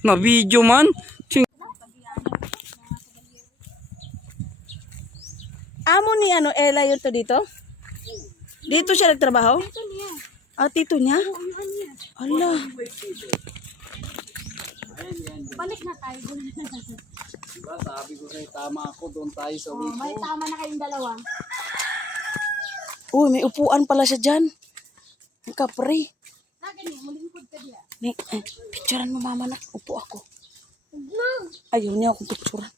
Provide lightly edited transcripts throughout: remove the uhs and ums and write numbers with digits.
Na video man. Amo ni ano, Ella yun to dito? Dito siya nagtrabaho? Tito niya. Ah, tito niya? Oo, ano niya. Ala. Balik na tayo. Diba, sabi ko sa'yo, tama ako, doon tayo sa Oh, may tama na kayong dalawa. Uy, may upuan pala siya dyan. Ang kapre. Ganyan, malingkod ka diya. Picturean mo mama na. Upo ako. No. Ayaw niya akong picturean.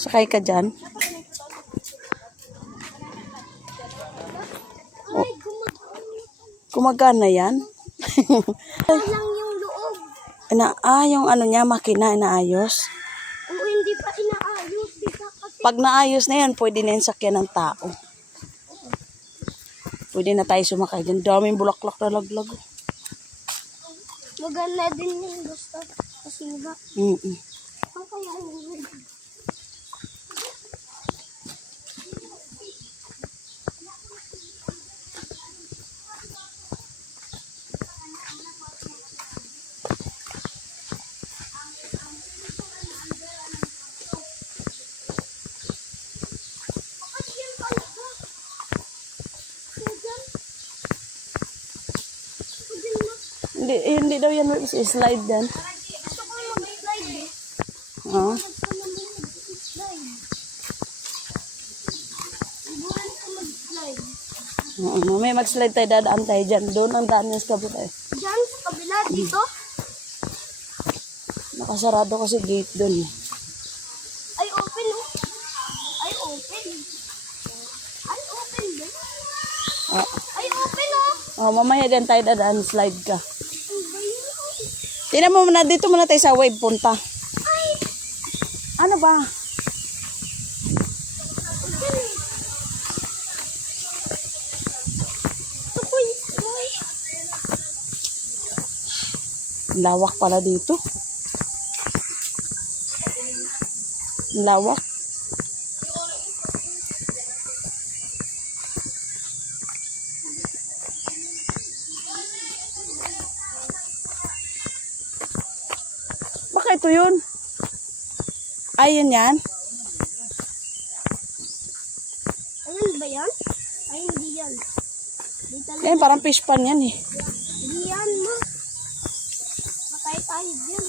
Sakay ka dyan. Ay, Gumagana yan. lang yung loob. Yung ano niya, makina, inaayos. Oo, hindi pa inaayos. Di ba kasi Pag naayos na yan, pwede na yung sakyan ng tao. Pwede na tayo sumakay. Ang daming bulaklak na laglag. maganda din yung gusto. Kasi ba, ang kaya yung Hindi daw yan slide yan. gusto ko yung mag-slide eh. Oo. Mag-slide. Ibuhan ko mag-slide. May mag-slide tayo, dadaan tayo dyan. Doon ang daan niya sa kabila eh. Diyan sa kabila, dito. Nakasarado kasi gate doon eh. Ay, open oh. Ay, open. Ay, open din. Ah, Ay, open mamaya din tayo dadaan, slide ka. Ang bayo. Tingnan mo muna, dito muna tayo sa wave punta. Ay, Ano ba? tukoy. Ay, Lawak pala dito. Lawak. Baka ito yun. Ayun yan. ayun ba yan? Ay, hindi yan. Di talaga. Yan, parang fish pan yan eh. Hindi yan, ma. Matay tayo dyan.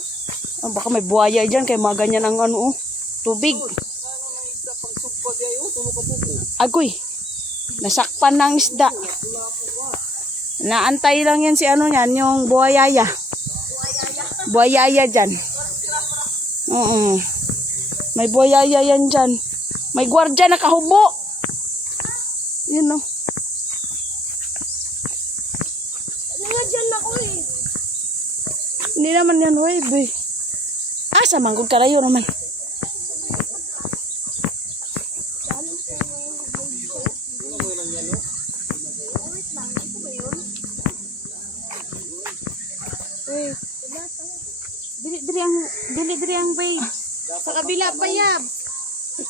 Baka may buhaya dyan, kaya mga ganyan ang ano, tubig. Agoy, nasakpan ng isda. Naantay lang yan si ano yan, yung buhayaya. Buhayaya dyan. May buhayaya yan dyan. May gwardiya nakahubo. Yun o. Ano nga dyan ako eh. Hindi naman yan wave eh. Sa manggod karayo naman. Dili ang wave. Sa kabila pa yab.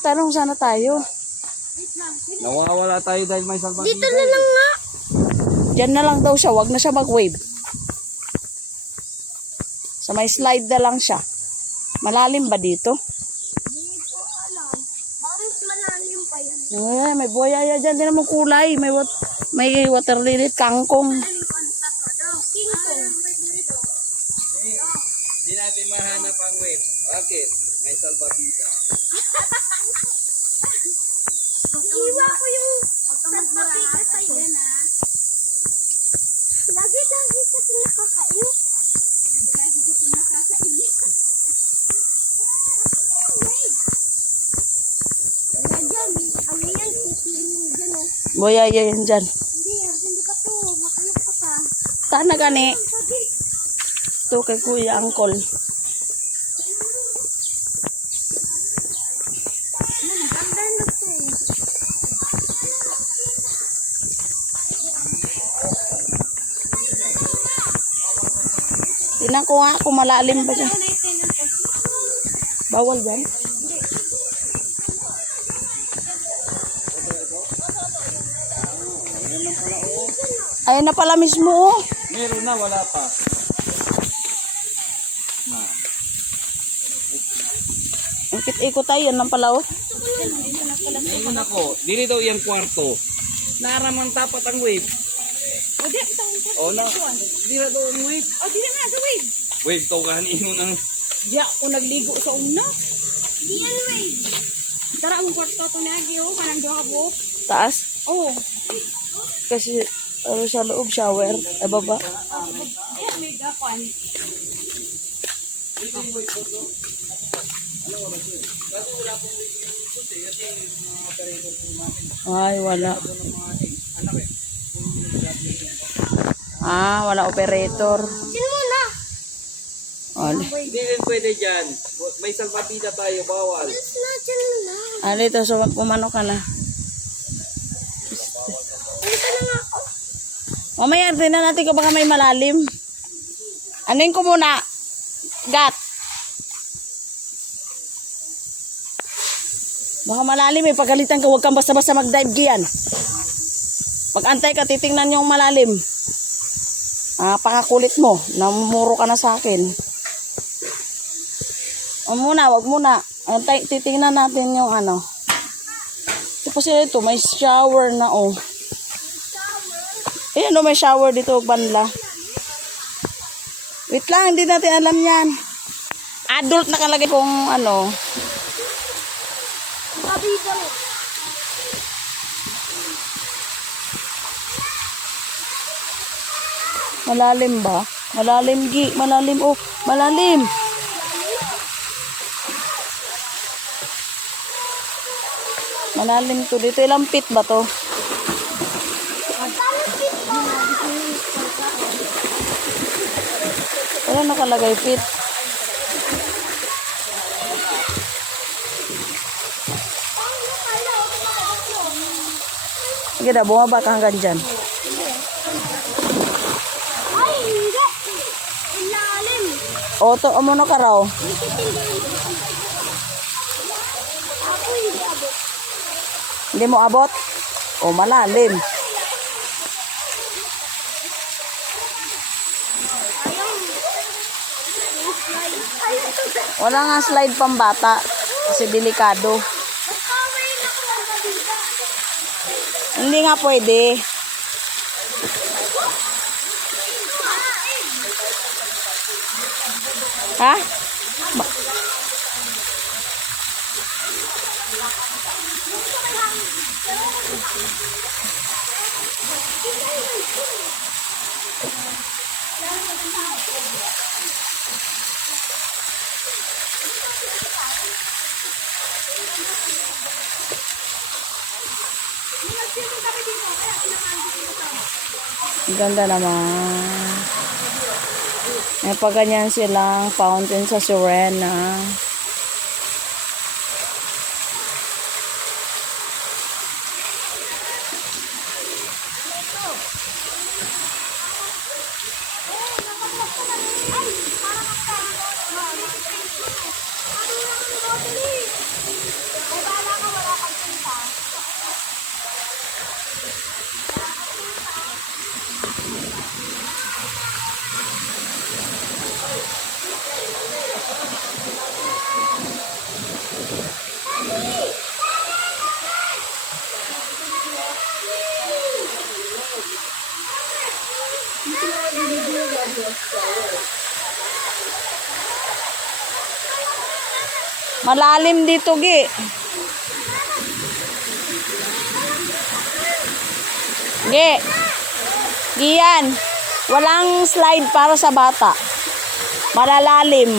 Tanong sana tayo. Nawawala tayo dahil may salbagida. Dito na lang nga. Diyan na lang daw siya, wag na siya mag-wave. Sa may slide na lang siya. Malalim ba dito? Hindi ko alam. Bakit malalim pa yan? Ay, may buhaya dyan. Hindi naman kulay. May water lily, kangkong. King Kong. Hindi natin mahanap ang wave. Bakit? May salbagida. Iwa ko yung salpapita sa'yo. Lagi-lagi ka pinakakain. Lagi-lagi ko pinakakain. Wala dyan. Ano yan? Sisihin mo dyan oh. Buhaya yan dyan. Hindi ka to. Makanap ka pa. Tana gani. Sabi. Ito kay Kuya Angkol. Maganda na to. Tinan ko nga kung malalim ba dyan. Bawal dyan. Ayun na pala mismo, oh. Meron na, wala pa. Ikot tayo, yan lang pala, oh. Ngayon ako, dili daw yung kwarto. Naraman tapat ang wave. O, di, ito. O na, di na daw ang wave. O, di na nga, sa wave. Wave to kahanin mo ng... Di ako nagligo sa una. Di yan wave. Tara, ang kwarto ito na, Gio. Kanang doon ka po. Taas. Oo. Kasi, ano sa loob, shower. Ay, baba. Ayan, may gapan. Ay, wala. Ah, wala operator. Sino muna? Ali. Hindi rin pwede dyan. May salpapida tayo, bawal. Yes na, dyan na. Ali, ito, so pumano ka na. Dito na nga ako. Mamaya, tingnan natin kung baka may malalim. Anin ko muna. Gat. Baka malalim eh. Pagalitan ka, huwag kang basta-basta mag-dive giyan. Pag-antay ka, titingnan yung malalim. Ah, pakakulit mo. Namumuro ka na sa akin. O muna, wag muna. Antay, titingnan natin yung ano. Tapos ito, may shower na oh. Ayan o, may shower dito, banla. Wait lang, hindi natin alam yan. Adult nakalagay kung ano. Kabida mo. Malalim ba? Malalim, Gi. Malalim, oh. Malalim. Malalim to. Dito ilang feet ba to? Wala nakalagay feet. Sige na, bumaba ka hanggang dyan. Ay, hindi. Ilalim. O, to, umuno ka raw. Ako hindi abot. Hindi mo abot? O, malalim. Wala nga slide pang bata. Kasi delikado. Hindi nga pwede. Ha? Ang ganda naman. May paganyan silang fountain sa Sirena. Malalim dito, Gi. Gi. Giyan. Walang slide para sa bata. Malalalim.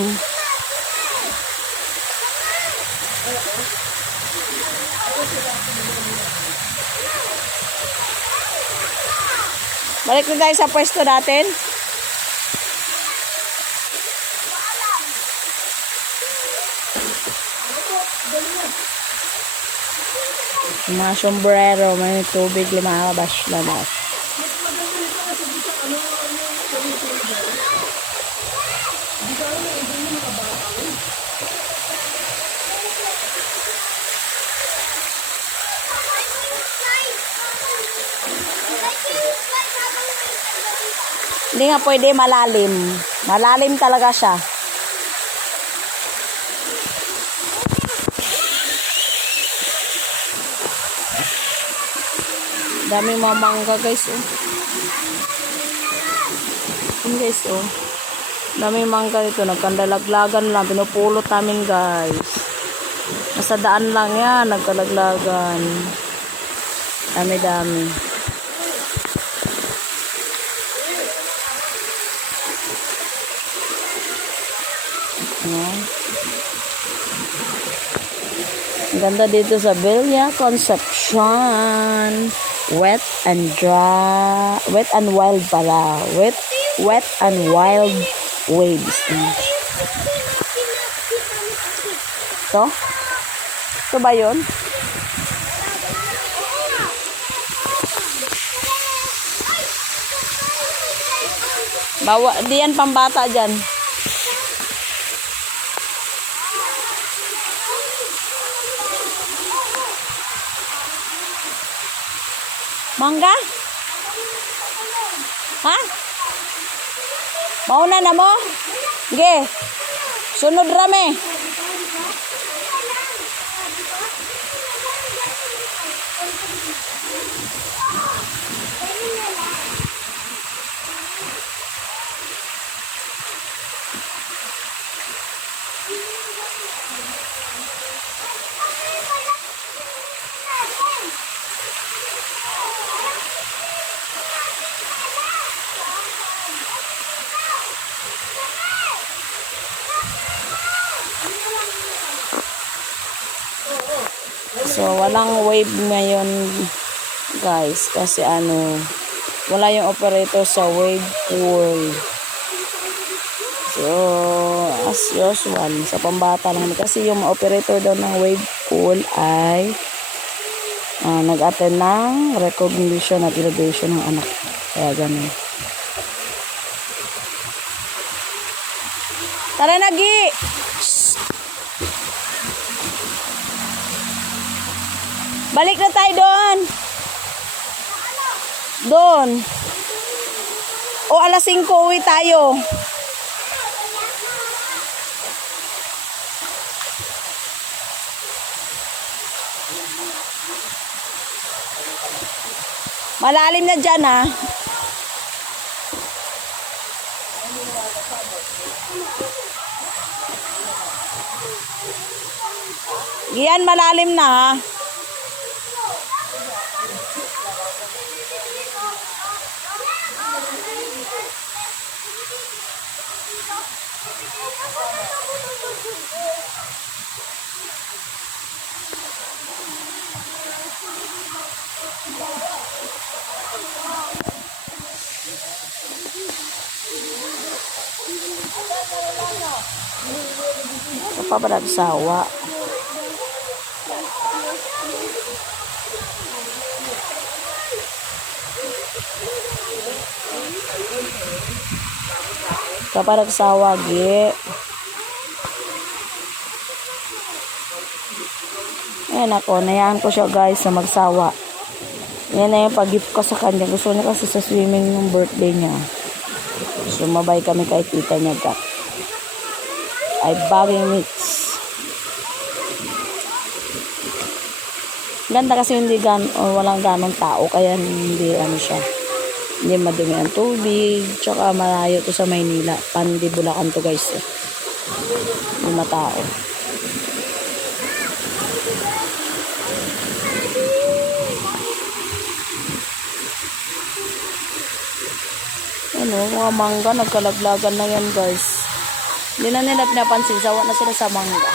Balik na tayo sa pwesto natin. Mga sombrero, may tubig lumabas-labas. Hindi nga pwede malalim. Malalim talaga siya. Daming mga mangga guys oh. Yun guys oh. Daming mangga dito. Nagkandalaglagan lang. Pinupulot namin guys. Nasa daan lang yan. Nagkalaglagan. Dami-dami. Ayan. Ang ganda dito sa Villa Concepcion. Wet and dry. Wet and wild pala. Wet and wild waves. Ito? Ito ba yun? Bawa, di yan pambata dyan. Mangga? Ha? Mauna na mo? Ge. Sunod rame. So, walang wave ngayon, guys. Kasi wala yung operator sa wave pool. So, as usual, sa pambata lang. Kasi yung operator daw ng wave pool ay nag-attend ng recognition at elevation ng anak. Kaya ganun. Tara na, Gi! Balik na tayo doon. Doon. O alas 5 uwi tayo. Malalim na dyan ha. Yan malalim na ha. Kapabaragsawa. Kaparagsawa, Gi. Ayan ako, nayaan ko siya guys na magsawa. Yan na yung pag-gift ko sa kanya. Gusto niya kasi sa swimming yung birthday niya. Sumabay kami kay tita niya gat. Ay bagay mix. Ganda kasi hindi walang ganong tao. Kaya hindi siya. Hindi madumi ang tubig. Tsaka malayo to sa Maynila. Pandi Bulacan to guys. Hindi matao. Mga mangga. Nagkalaglagan na yan guys. Hindi na nila pinapansin. Sawa na sila sa mangga.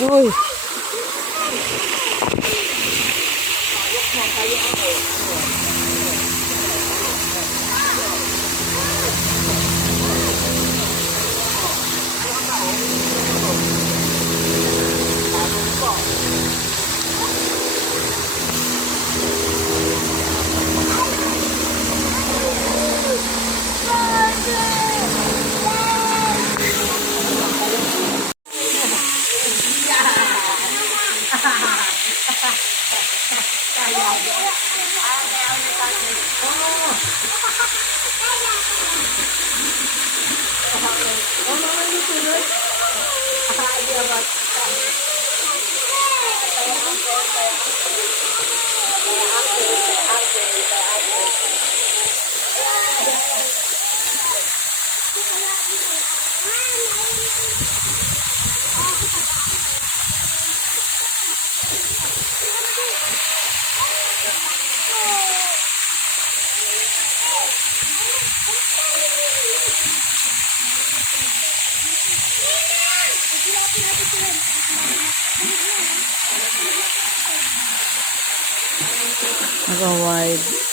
Uy. Naka-wide.